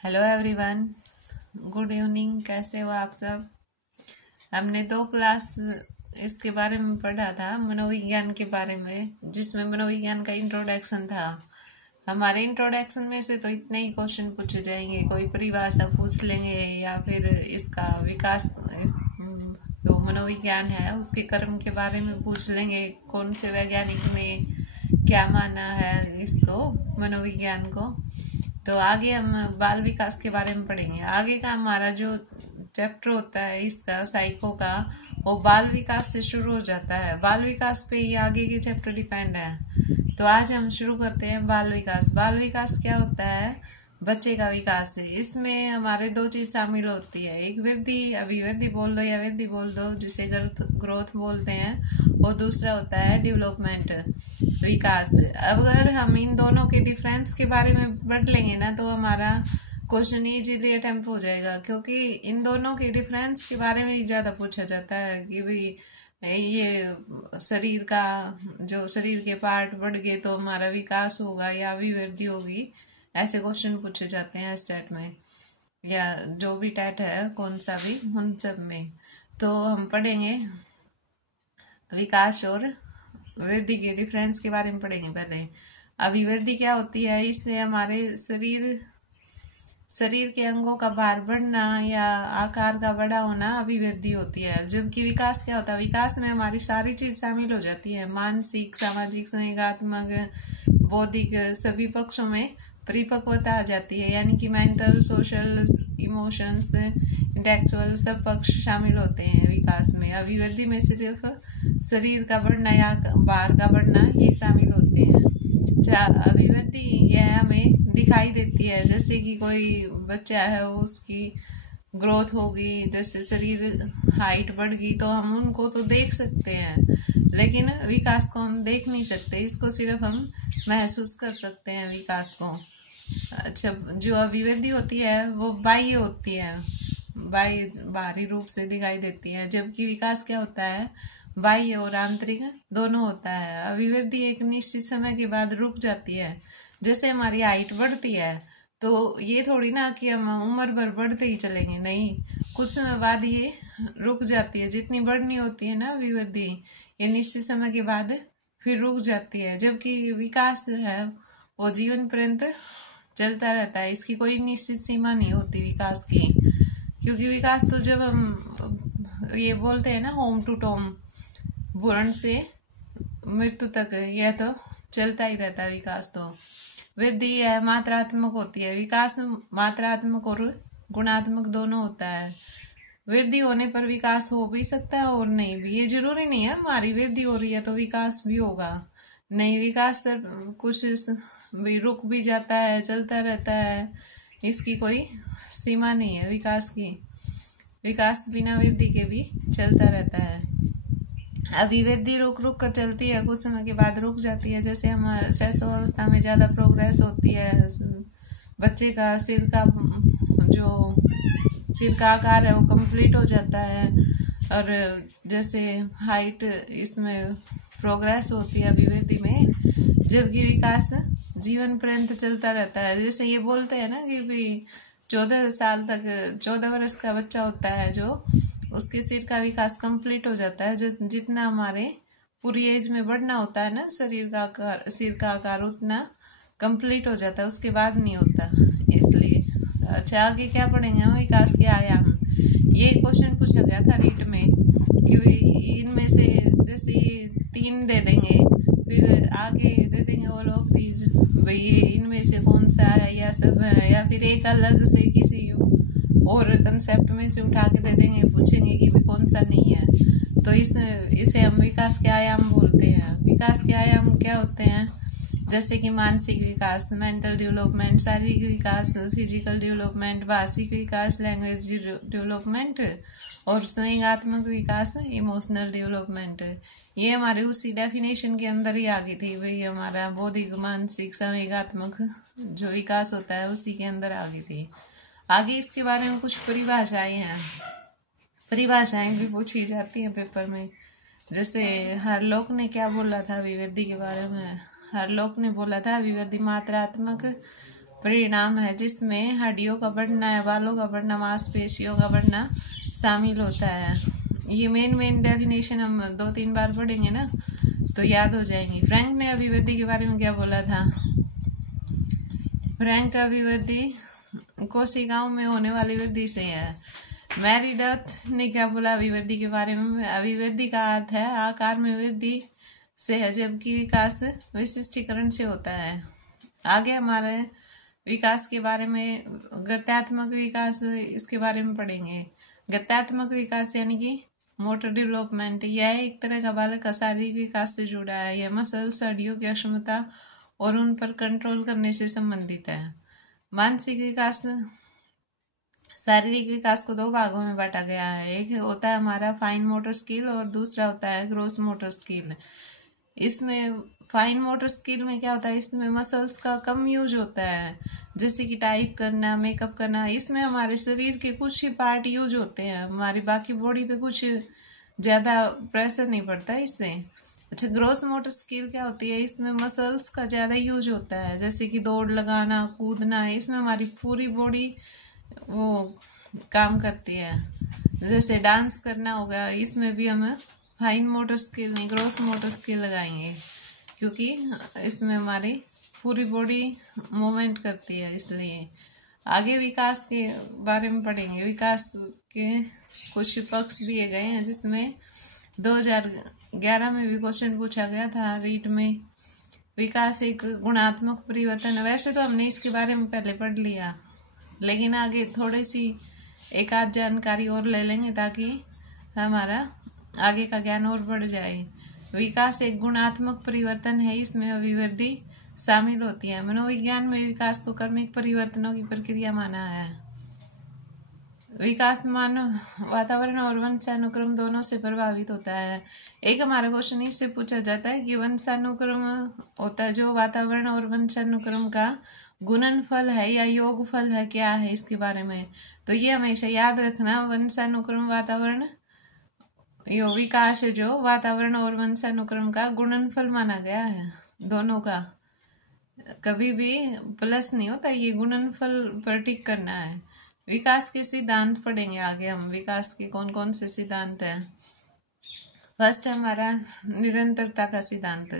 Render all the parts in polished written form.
Hello everyone, good evening. कैसे हो आप सब? हमने 2 क्लास इसके बारे में पढ़ा था, मनोविज्ञान के बारे में, जिसमें मनोविज्ञान का इंट्रोडक्शन था। हमारे इंट्रोडक्शन में से तो इतने ही क्वेश्चन पूछे जाएंगे, कोई परिभाषा पूछ लेंगे या फिर इसका विकास जो मनोविज्ञान है उसके कर्म के बारे में पूछ लेंगे, कौन से वैज्ञानिक ने क्या माना है इसको, मनोविज्ञान को। तो आगे हम बाल विकास के बारे में पढ़ेंगे। आगे का हमारा जो चैप्टर होता है इसका साइको का, वो बाल विकास से शुरू हो जाता है। बाल विकास पे ही आगे के चैप्टर डिपेंड है। तो आज हम शुरू करते हैं बाल विकास। बाल विकास क्या होता है? बच्चे का विकास है। इसमें हमारे 2 चीज शामिल होती है, एक वृद्धि, अभिवृद्धि बोल दो या वृद्धि बोल दो, जिसे ग्रोथ बोलते हैं, और दूसरा होता है डेवलपमेंट, विकास। अगर हम इन दोनों के डिफरेंस के बारे में पढ़ लेंगे ना तो हमारा क्वेश्चन इजीली अटेम्प्ट हो जाएगा, क्योंकि इन दोनों के डिफरेंस के बारे में ही ज्यादा पूछा जाता है कि भाई ये शरीर का, जो शरीर के पार्ट बढ़ गए तो हमारा विकास होगा या अभिवृद्धि होगी, ऐसे क्वेश्चन पूछे जाते हैं स्टेट में या जो भी टेट है, कौन सा भी, उन सब में। तो हम पढ़ेंगे विकास और वृद्धि के डिफरेंस के बारे में पढ़ेंगे। पहले अभिवृद्धि क्या होती है? इससे हमारे शरीर के अंगों का भार बढ़ना या आकार का बड़ा होना अभिवृद्धि होती है। जबकि विकास क्या होता है? विकास में हमारी सारी चीज शामिल हो जाती है, मानसिक, सामाजिक, संवेगात्मक, बौद्धिक, सभी पक्षों में परिपक्वता आ जाती है, यानी कि मेंटल, सोशल, इमोशंस, इंटेलेक्चुअल सब पक्ष शामिल होते हैं विकास में। अभिवृद्धि में सिर्फ शरीर का बढ़ना या भार का बढ़ना ये शामिल होते हैं। अभिवृद्धि यह हमें दिखाई देती है, जैसे कि कोई बच्चा है उसकी ग्रोथ होगी, जैसे शरीर हाइट बढ़ गई तो हम उनको तो देख सकते हैं, लेकिन विकास को हम देख नहीं सकते, इसको सिर्फ हम महसूस कर सकते हैं विकास को। अच्छा, जो अभिवृद्धि होती है वो बाह्य होती है, बाहरी रूप से दिखाई देती है, जबकि विकास क्या होता है? बाह्य और आंतरिक दोनों होता है। अभिवृद्धि एक निश्चित समय के बाद रुक जाती है। जैसे हमारी हाइट बढ़ती है तो ये थोड़ी ना कि हम उम्र भर बढ़ते ही चलेंगे, नहीं, कुछ समय बाद ये रुक जाती है। जितनी बढ़नी होती है ना अभिवृद्धि, ये निश्चित समय के बाद फिर रुक जाती है। जबकि विकास है वो जीवन पर्यंत चलता रहता है, इसकी कोई निश्चित सीमा नहीं होती विकास की। क्योंकि विकास तो जब हम ये बोलते हैं ना, होम टू टॉम, भ्रूण से मृत्यु तक, यह तो चलता ही रहता है विकास। तो वृद्धि है मात्रात्मक होती है, विकास मात्रात्मक और गुणात्मक दोनों होता है। वृद्धि होने पर विकास हो भी सकता है और नहीं भी। ये जरूरी नहीं है हमारी वृद्धि हो रही है तो विकास भी होगा, नहीं, विकास कुछ भी रुक भी जाता है, चलता रहता है, इसकी कोई सीमा नहीं है विकास की। विकास बिना वृद्धि के भी चलता रहता है। अभिवृद्धि रुक रुक कर चलती है, कुछ समय के बाद रुक जाती है। जैसे हम शैशवावस्था में ज्यादा प्रोग्रेस होती है, बच्चे का सिर का आकार है वो कंप्लीट हो जाता है, और जैसे हाइट, इसमें प्रोग्रेस होती है अभिवृद्धि में। जबकि विकास जीवन पर्यंत चलता रहता है। जैसे ये बोलते हैं ना कि भाई 14 साल तक, 14 वर्ष का बच्चा होता है जो, उसके सिर का विकास कंप्लीट हो जाता है। जितना हमारे पूरी एज में बढ़ना होता है ना शरीर का आकार, सिर का आकार, उतना कंप्लीट हो जाता है, उसके बाद नहीं होता, इसलिए। अच्छा, आगे क्या पढ़ेंगे हम? विकास के आयाम। ये क्वेश्चन पूछा गया था रीट में कि इनमें से जैसे 3 दे देंगे, फिर आगे दे देंगे ऑल ऑफ दीज, भाई इनमें से कौन सा है या सब है, या फिर एक अलग से किसी और कंसेप्ट में से उठा के दे देंगे, पूछेंगे कि भी कौन सा नहीं है। तो इसे हम विकास के आयाम बोलते हैं। विकास के आयाम क्या होते हैं? जैसे कि मानसिक विकास, मेंटल डेवलपमेंट, शारीरिक विकास, फिजिकल डेवलपमेंट, भाषिक विकास, लैंग्वेज डेवलपमेंट, और संवेगात्मक विकास, इमोशनल डेवलपमेंट। ये हमारे उसी डेफिनेशन के अंदर ही आ गई थी भाई, हमारा बौद्धिक, मानसिक, संवेगात्मक जो विकास होता है उसी के अंदर आ गई थी। आगे इसके बारे में कुछ परिभाषाएं हैं, परिभाषाएं भी पूछी जाती हैं पेपर में। जैसे हरलोक ने क्या बोला था अभिवृद्धि के बारे में? हरलोक ने बोला था अभिवृद्धि मात्रात्मक परिणाम है जिसमें हड्डियों का बढ़ना या बालों का बढ़ना, मांसपेशियों का बढ़ना शामिल होता है। ये मेन डेफिनेशन हम 2-3 बार पढ़ेंगे ना तो याद हो जाएंगी। फ्रैंक ने अभिवृद्धि के बारे में क्या बोला था? फ्रैंक अभिवृद्धि कोशिकाओं में होने वाली वृद्धि से है। मैरीडथ ने क्या बोला अभिवृद्धि के बारे में? अभिवृद्धि का अर्थ है आकार में वृद्धि से है, जबकि विकास विशिष्टीकरण से होता है। आगे हमारे विकास के बारे में गत्यात्मक विकास, इसके बारे में पढ़ेंगे। गत्यात्मक विकास यानी कि मोटर डेवलपमेंट, यह एक तरह का बालक का शारीरिक विकास से जुड़ा है। यह मसल्स, हड्डियों की अक्षमता और उन पर कंट्रोल करने से संबंधित है। मानसिक विकास, शारीरिक विकास को 2 भागों में बांटा गया है। एक होता है हमारा फाइन मोटर स्किल और दूसरा होता है ग्रोस मोटर स्किल। इसमें फाइन मोटर स्किल में क्या होता है? इसमें मसल्स का कम यूज होता है, जैसे कि टाइप करना, मेकअप करना। इसमें हमारे शरीर के कुछ ही पार्ट यूज होते हैं, हमारी बाकी बॉडी पे कुछ ज्यादा प्रेशर नहीं पड़ता इससे। अच्छा, ग्रोस मोटर स्किल क्या होती है? इसमें मसल्स का ज्यादा यूज होता है, जैसे कि दौड़ लगाना, कूदना। इसमें हमारी पूरी बॉडी वो काम करती है। जैसे डांस करना होगा, इसमें भी हम फाइन मोटर स्किल नहीं, ग्रोस मोटर स्किल लगाएंगे, क्योंकि इसमें हमारी पूरी बॉडी मूवमेंट करती है। इसलिए आगे विकास के बारे में पढ़ेंगे। विकास के कुछ पक्ष दिए गए हैं, जिसमें 2011 में भी क्वेश्चन पूछा गया था रीट में। विकास एक गुणात्मक परिवर्तन है। वैसे तो हमने इसके बारे में पहले पढ़ लिया, लेकिन आगे थोड़ी सी एक आध जानकारी और ले लेंगे ताकि हमारा आगे का ज्ञान और बढ़ जाए। विकास एक गुणात्मक परिवर्तन है, इसमें अभिवृद्धि शामिल होती है। मनोविज्ञान में विकास को क्रमिक परिवर्तनों की प्रक्रिया माना है। विकास मानव वातावरण और वंशानुक्रम दोनों से प्रभावित होता है। एक हमारा क्वेश्चन इससे पूछा जाता है कि वंशानुक्रम होता है जो वातावरण और वंशानुक्रम का गुणनफल है या योगफल है, क्या है इसके बारे में? तो ये हमेशा याद रखना, वंशानुक्रम वातावरण यो विकास है जो वातावरण और वंशानुक्रम का गुणनफल माना गया है। दोनों का कभी भी प्लस नहीं होता, ये गुणनफल पर टिक करना है। विकास के सिद्धांत पढ़ेंगे आगे हम। विकास के कौन कौन से सिद्धांत हैं? फर्स्ट हमारा निरंतरता का सिद्धांत।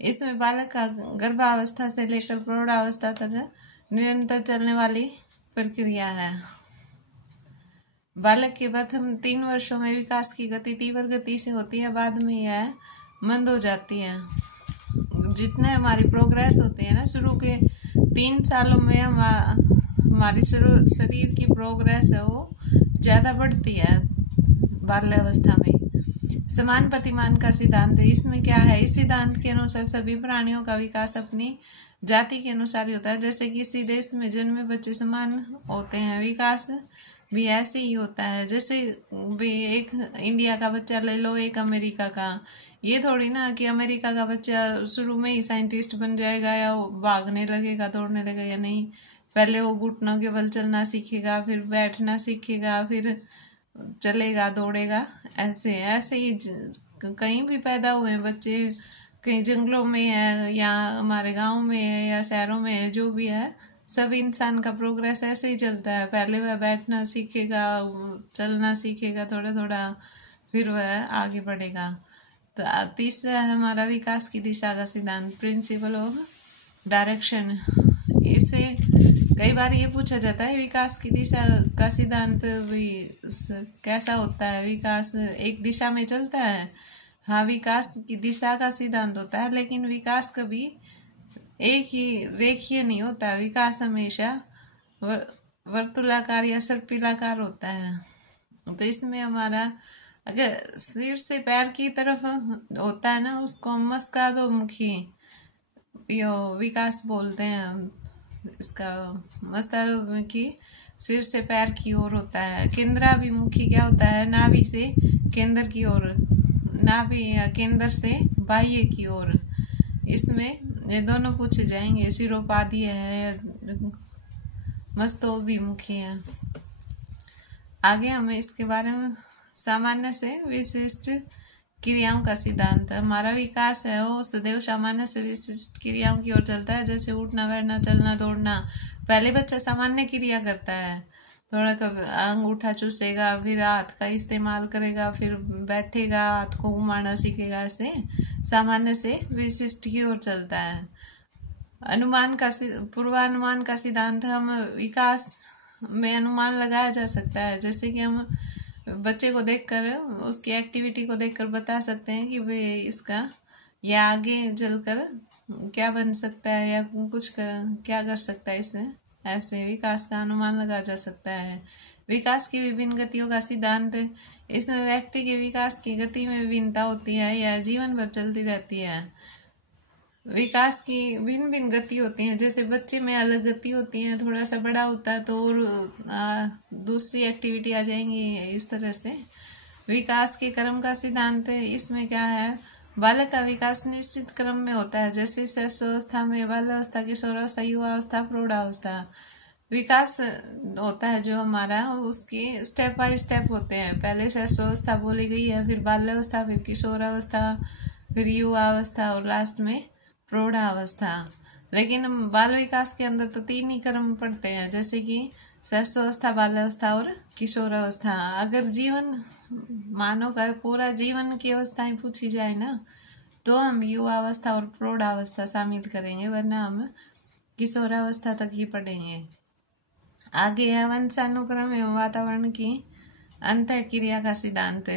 इसमें बालक का गर्भावस्था से लेकर प्रौढ़ावस्था तक निरंतर चलने वाली प्रक्रिया है। बालक के प्रथम 3 वर्षों में विकास की गति तीव्र गति से होती है, बाद में यह मंद हो जाती है। जितने हमारी प्रोग्रेस होती है ना, शुरू के 3 सालों में हमारी शरीर की प्रोग्रेस है वो ज्यादा बढ़ती है बाल्यावस्था में। समान प्रतिमान का सिद्धांत है। इसमें क्या है? इस सिद्धांत के अनुसार सभी प्राणियों का विकास अपनी जाति के अनुसार ही होता है। जैसे किसी देश में जन्मे बच्चे समान होते हैं, विकास भी ऐसे ही होता है। जैसे भी एक इंडिया का बच्चा ले लो, एक अमेरिका का। ये थोड़ी ना कि अमेरिका का बच्चा शुरू में ही साइंटिस्ट बन जाएगा या भागने लगेगा, दौड़ने लगेगा, या नहीं। पहले वो घुटनों के बल चलना सीखेगा, फिर बैठना सीखेगा, फिर चलेगा, दौड़ेगा। ऐसे ऐसे ही कहीं भी पैदा हुए बच्चे, कहीं जंगलों में है या हमारे गांव में है या शहरों में है, जो भी है, सब इंसान का प्रोग्रेस ऐसे ही चलता है। पहले वह बैठना सीखेगा, चलना सीखेगा थोड़ा थोड़ा, फिर वह आगे बढ़ेगा। तो तीसरा है हमारा विकास की दिशा का सिद्धांत, प्रिंसिपल ऑफ डायरेक्शन। इससे कई बार ये पूछा जाता है विकास की दिशा का सिद्धांत भी कैसा होता है? विकास एक दिशा में चलता है। हाँ, विकास की दिशा का सिद्धांत होता है, लेकिन विकास कभी एक ही रेखीय नहीं होता। विकास हमेशा वर्तुलाकार या सर्पिलाकार होता है। तो इसमें हमारा अगर सिर से पैर की तरफ होता है ना, उसको मस्कादोमुखी यो विकास बोलते हैं। इसका मस्कादोमुखी सिर से पैर की ओर होता है। केंद्राभिमुखी क्या होता है? नाभि से केंद्र की ओर, नाभि या केंद्र से बाह्य की ओर। इसमें ये दोनों पूछे जाएंगे। सिरोपाधीय है, मस्तोभिमुखी है। आगे हमें इसके बारे में सामान्य से विशिष्ट क्रियाओं का सिद्धांत। हमारा विकास है वो सदैव सामान्य से विशिष्ट क्रियाओं की ओर चलता है, जैसे उठना, बैठना, चलना, दौड़ना। पहले बच्चा सामान्य क्रिया करता है, थोड़ा कभी अंगूठा चूसेगा, फिर हाथ का इस्तेमाल करेगा, फिर बैठेगा, हाथ को घुमाना सीखेगा, ऐसे सामान्य से विशिष्ट की ओर चलता है। अनुमान का पूर्वानुमान का सिद्धांत। हम विकास में अनुमान लगाया जा सकता है, जैसे कि हम बच्चे को देखकर, उसकी एक्टिविटी को देखकर बता सकते हैं कि वे इसका या आगे चलकर क्या बन सकता है या क्या कर सकता है इससे। ऐसे विकास का अनुमान लगाया जा सकता है। विकास की विभिन्न गतियों का सिद्धांत। इसमें व्यक्ति के विकास की गति में विभिन्नता होती है या जीवन भर चलती रहती है। विकास की भिन्न भिन्न गति होती है, जैसे बच्चे में अलग गति होती है, थोड़ा सा बड़ा होता है तो और दूसरी एक्टिविटी आ जाएंगी, इस तरह से। विकास के क्रम का सिद्धांत है। इसमें क्या है, बालक का विकास निश्चित क्रम में होता है, जैसे शैशवावस्था में बाल्यावस्था, किशोरावस्था, युवावस्था, प्रौढ़ावस्था। विकास होता है जो हमारा, उसके स्टेप बाय स्टेप होते हैं। पहले शैशवावस्था बोली गई है, फिर बाल्यावस्था, फिर किशोरावस्था, फिर युवावस्था और लास्ट में प्रौढ़ावस्था। लेकिन बाल विकास के अंदर तो 3 ही क्रम पड़ते हैं, जैसे कि शैशवावस्था, बाल्यावस्था और किशोरावस्था। अगर जीवन मानव का पूरा जीवन की अवस्थाएं पूछी जाए ना, तो हम युवावस्था और प्रौढ़ावस्था शामिल करेंगे, वरना हम किशोरावस्था तक ही पढ़ेंगे। आगे है वंशानुक्रम एवं वातावरण की अंतः क्रिया का सिद्धांत।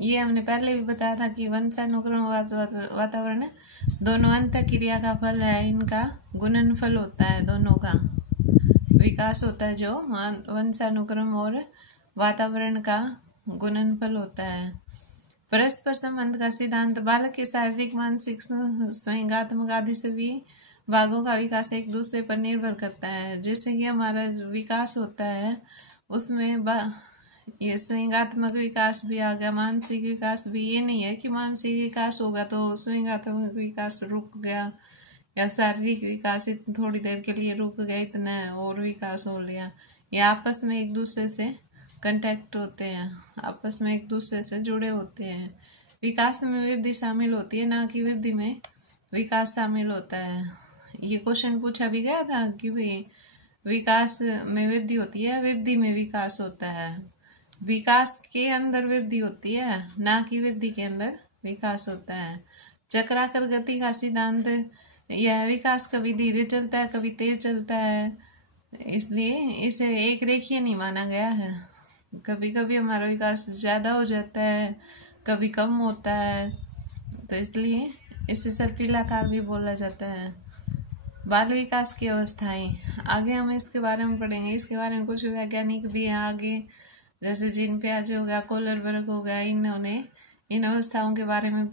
ये हमने पहले भी बताया था कि वंशानुक्रम वातावरण दोनों अंतः क्रिया का फल है, इनका गुणनफल होता है, दोनों का विकास होता है, जो वंशानुक्रम और वातावरण का गुणनफल होता है। परस्पर संबंध का सिद्धांत। बालक के शारीरिक, मानसिक, संवेगात्मक आदि सभी भागों का विकास एक दूसरे पर निर्भर करता है। जैसे कि हमारा विकास होता है, उसमें ये संवेगात्मक विकास भी आ गया, मानसिक विकास भी। ये नहीं है कि मानसिक विकास होगा तो संवेगात्मक विकास रुक गया, या शारीरिक विकास थोड़ी देर के लिए रुक गया, इतना और विकास हो लिया। ये आपस में एक दूसरे से कांटेक्ट होते हैं, आपस में एक दूसरे से जुड़े होते हैं। विकास में वृद्धि शामिल होती है, ना कि वृद्धि में विकास शामिल होता है। ये क्वेश्चन पूछा भी गया था कि भाई विकास में वृद्धि होती है, वृद्धि में विकास होता है। विकास के अंदर वृद्धि होती है, ना कि वृद्धि के अंदर विकास होता है। चक्राकार गति का सिद्धांत। यह विकास कभी धीरे चलता है, कभी तेज चलता है, इसलिए इसे एक रेखीय नहीं माना गया है। कभी कभी हमारा विकास ज्यादा हो जाता है, कभी कम होता है, तो इसलिए इसे सर्पिलाकार भी बोला जाता है। बाल विकास की अवस्थाएं। आगे हम इसके बारे में पढ़ेंगे। इसके बारे में कुछ वैज्ञानिक भी हैं आगे, जैसे जीन पियाजे हो गया, कोहलरबर्ग हो गया, इन्होंने इन अवस्थाओं के बारे में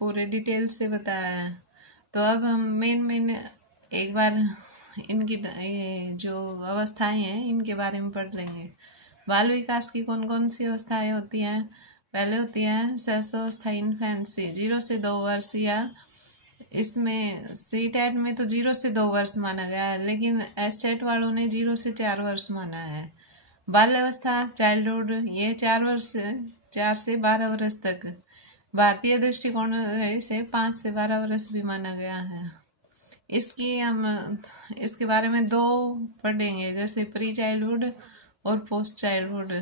पूरे डिटेल से बताया है। तो अब हम मेन एक बार इनकी जो अवस्थाएं हैं इनके बारे में पढ़ लेंगे। बाल विकास की कौन कौन सी अवस्थाएं होती हैं। पहले होती है शैशवावस्था, इन्फेंसी, 0 से 2 वर्ष, या इसमें CTET में तो 0 से 2 वर्ष माना गया है, लेकिन STET वालों ने 0 से 4 वर्ष माना है। बाल्यावस्था, चाइल्डहुड, ये 4 से 12 वर्ष तक। भारतीय दृष्टिकोण से 5 से 12 वर्ष भी माना गया है। इसके बारे में 2 पढ़ेंगे, जैसे प्री चाइल्डहुड और पोस्ट चाइल्डहुड।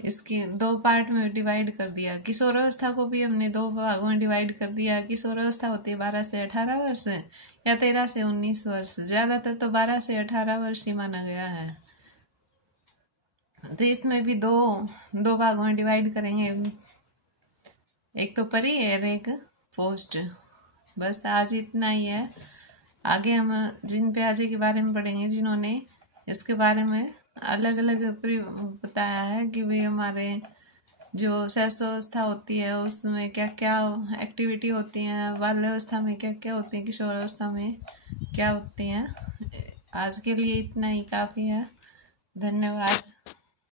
इसकी 2 पार्ट में डिवाइड कर दिया। किशोरावस्था को भी हमने 2 भागों में डिवाइड कर दिया। किशोरावस्था होती है 12 से 18 वर्ष या 13 से 19 वर्ष, ज्यादातर तो 12 से 18 वर्ष ही माना गया है। तो इसमें भी दो भागों में डिवाइड करेंगे, एक तो परी और एक पोस्ट। बस आज इतना ही है। आगे हम जीन पियाजे के बारे में पढ़ेंगे, जिन्होंने इसके बारे में अलग अलग बताया है कि भाई हमारे जो शैशवावस्था होती है उसमें क्या क्या एक्टिविटी होती हैं, बाल्यावस्था में क्या क्या होती है, किशोरावस्था में क्या होती हैं। आज के लिए इतना ही काफ़ी है। धन्यवाद।